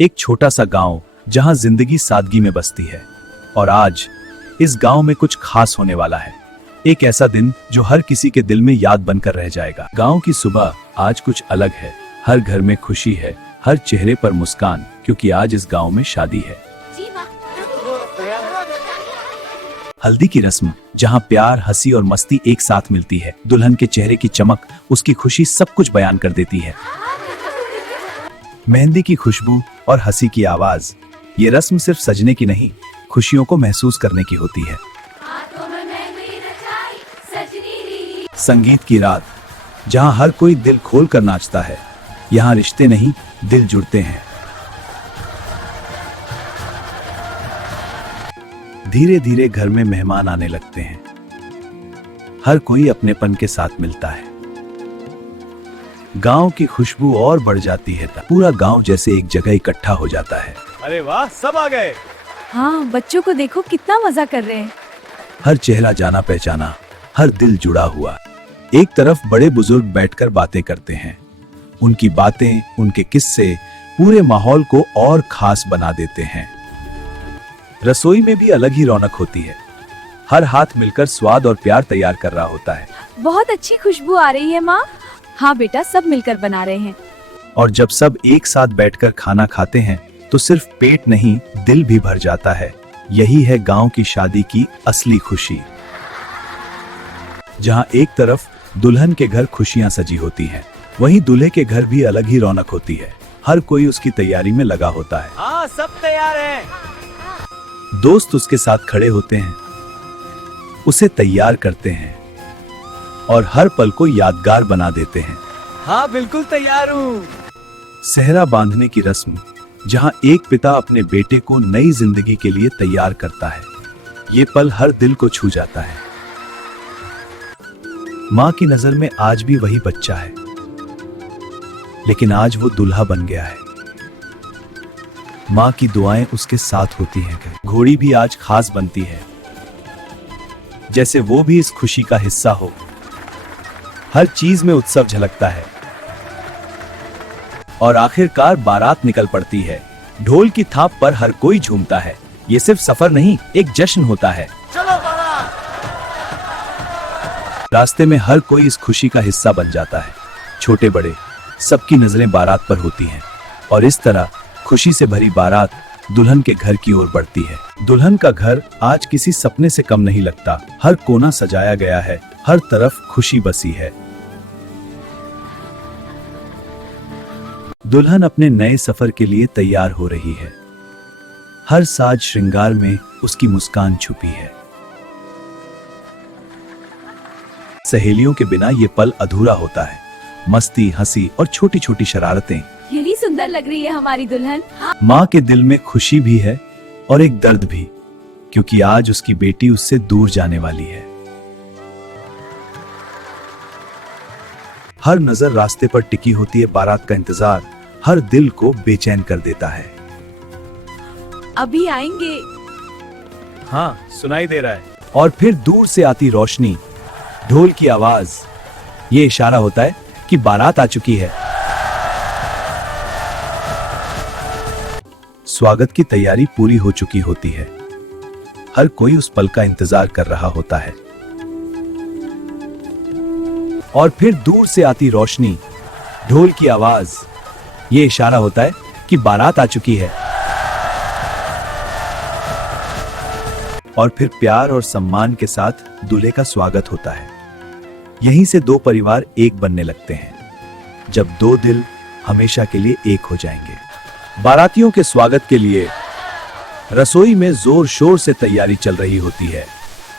एक छोटा सा गांव जहां जिंदगी सादगी में बसती है। और आज इस गांव में कुछ खास होने वाला है। एक ऐसा दिन जो हर किसी के दिल में याद बनकर रह जाएगा। गांव की सुबह आज कुछ अलग है। हर घर में खुशी है, हर चेहरे पर मुस्कान, क्योंकि आज इस गांव में शादी है। हल्दी की रस्म, जहां प्यार, हंसी और मस्ती एक साथ मिलती है। दुल्हन के चेहरे की चमक, उसकी खुशी सब कुछ बयान कर देती है। मेहंदी की खुशबू और हंसी की आवाज, ये रस्म सिर्फ सजने की नहीं, खुशियों को महसूस करने की होती है। संगीत की रात, जहां हर कोई दिल खोल कर नाचता है। यहाँ रिश्ते नहीं, दिल जुड़ते हैं। धीरे धीरे घर में मेहमान आने लगते हैं। हर कोई अपनेपन के साथ मिलता है। गांव की खुशबू और बढ़ जाती है। पूरा गांव जैसे एक जगह इकट्ठा हो जाता है। अरे वाह, सब आ गए। हाँ, बच्चों को देखो कितना मजा कर रहे हैं। हर चेहरा जाना पहचाना, हर दिल जुड़ा हुआ। एक तरफ बड़े बुजुर्ग बैठकर बातें करते हैं। उनकी बातें, उनके किस्से पूरे माहौल को और खास बना देते हैं। रसोई में भी अलग ही रौनक होती है। हर हाथ मिलकर स्वाद और प्यार तैयार कर रहा होता है। बहुत अच्छी खुशबू आ रही है माँ। हाँ बेटा, सब मिलकर बना रहे हैं। और जब सब एक साथ बैठकर खाना खाते हैं तो सिर्फ पेट नहीं, दिल भी भर जाता है। यही है गांव की शादी की असली खुशी, जहां एक तरफ दुल्हन के घर खुशियां सजी होती हैं, वहीं दूल्हे के घर भी अलग ही रौनक होती है। हर कोई उसकी तैयारी में लगा होता है। हाँ, सब तैयार हैं। दोस्त उसके साथ खड़े होते हैं, उसे तैयार करते हैं और हर पल को यादगार बना देते हैं। हाँ, बिल्कुल तैयार हूँ। सेहरा बांधने की रस्म, जहां एक पिता अपने बेटे को नई जिंदगी के लिए तैयार करता है। ये पल हर दिल को छू जाता है। माँ की नजर में आज भी वही बच्चा है, लेकिन आज वो दूल्हा बन गया है। माँ की दुआएं उसके साथ होती हैं। घोड़ी भी आज खास बनती है, जैसे वो भी इस खुशी का हिस्सा हो। हर चीज में उत्सव झलकता है और आखिरकार बारात निकल पड़ती है। ढोल की थाप पर हर कोई झूमता है। ये सिर्फ सफर नहीं, एक जश्न होता है। चलो बारात। रास्ते में हर कोई इस खुशी का हिस्सा बन जाता है। छोटे बड़े सबकी नजरें बारात पर होती हैं और इस तरह खुशी से भरी बारात दुल्हन के घर की ओर बढ़ती है। दुल्हन का घर आज किसी सपने से कम नहीं लगता। हर कोना सजाया गया है, हर तरफ खुशी बसी है। दुल्हन अपने नए सफर के लिए तैयार हो रही है। हर साज श्रृंगार में उसकी मुस्कान छुपी है। सहेलियों के बिना ये पल अधूरा होता है। मस्ती, हंसी और छोटी छोटी शरारतें, यही सुंदर लग रही है हमारी दुल्हन। माँ के दिल में खुशी भी है और एक दर्द भी, क्योंकि आज उसकी बेटी उससे दूर जाने वाली है। हर नजर रास्ते पर टिकी होती है। बारात का इंतजार हर दिल को बेचैन कर देता है। अभी आएंगे। हाँ, सुनाई दे रहा है। और फिर दूर से आती रोशनी, ढोल की आवाज, ये इशारा होता है कि बारात आ चुकी है। स्वागत की तैयारी पूरी हो चुकी होती है। हर कोई उस पल का इंतजार कर रहा होता है। और फिर दूर से आती रोशनी, ढोल की आवाज, ये इशारा होता है कि बारात आ चुकी है। और फिर प्यार और सम्मान के साथ दूल्हे का स्वागत होता है। यहीं से दो परिवार एक बनने लगते हैं, जब दो दिल हमेशा के लिए एक हो जाएंगे। बारातियों के स्वागत के लिए रसोई में जोर शोर से तैयारी चल रही होती है।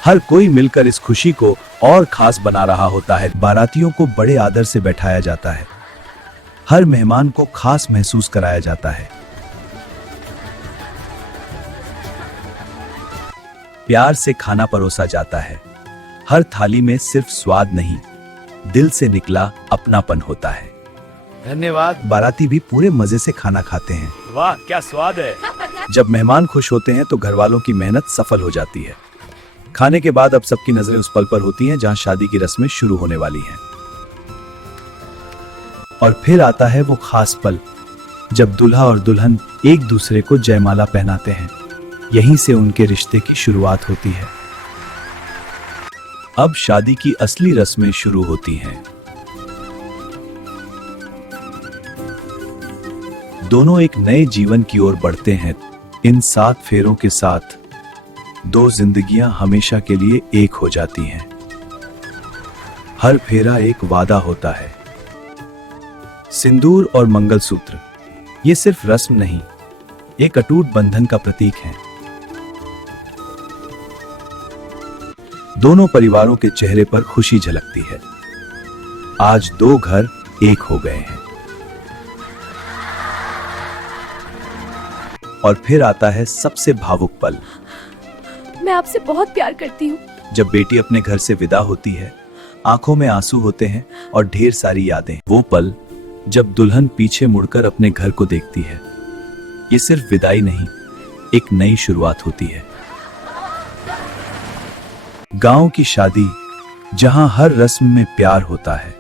हर कोई मिलकर इस खुशी को और खास बना रहा होता है। बारातियों को बड़े आदर से बैठाया जाता है। हर मेहमान को खास महसूस कराया जाता है। प्यार से खाना परोसा जाता है। हर थाली में सिर्फ स्वाद नहीं, दिल से निकला अपनापन होता है। धन्यवाद। बाराती भी पूरे मजे से खाना खाते हैं। वाह, क्या स्वाद है। जब मेहमान खुश होते हैं तो घर वालों की मेहनत सफल हो जाती है। खाने के बाद अब सबकी नजरें उस पल पर होती हैं जहां शादी की रस्में शुरू होने वाली हैं। और फिर आता है वो खास पल जब दूल्हा और दुल्हन एक दूसरे को जयमाला पहनाते हैं, यहीं से उनके रिश्ते की शुरुआत होती है। अब शादी की असली रस्में शुरू होती हैं। दोनों एक नए जीवन की ओर बढ़ते हैं। इन 7 फेरों के साथ 2 जिंदगियां हमेशा के लिए एक हो जाती हैं। हर फेरा एक वादा होता है। सिंदूर और मंगलसूत्र ये सिर्फ रस्म नहीं, एक अटूट बंधन का प्रतीक है। दोनों परिवारों के चेहरे पर खुशी झलकती है। आज 2 घर एक हो गए हैं। और फिर आता है सबसे भावुक पल। मैं आपसे बहुत प्यार करती हूँ। जब बेटी अपने घर से विदा होती है, आंखों में आंसू होते हैं और ढेर सारी यादें। वो पल जब दुल्हन पीछे मुड़कर अपने घर को देखती है, ये सिर्फ विदाई नहीं, एक नई शुरुआत होती है। गांव की शादी, जहां हर रस्म में प्यार होता है,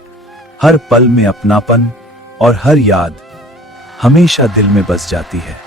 हर पल में अपनापन और हर याद हमेशा दिल में बस जाती है।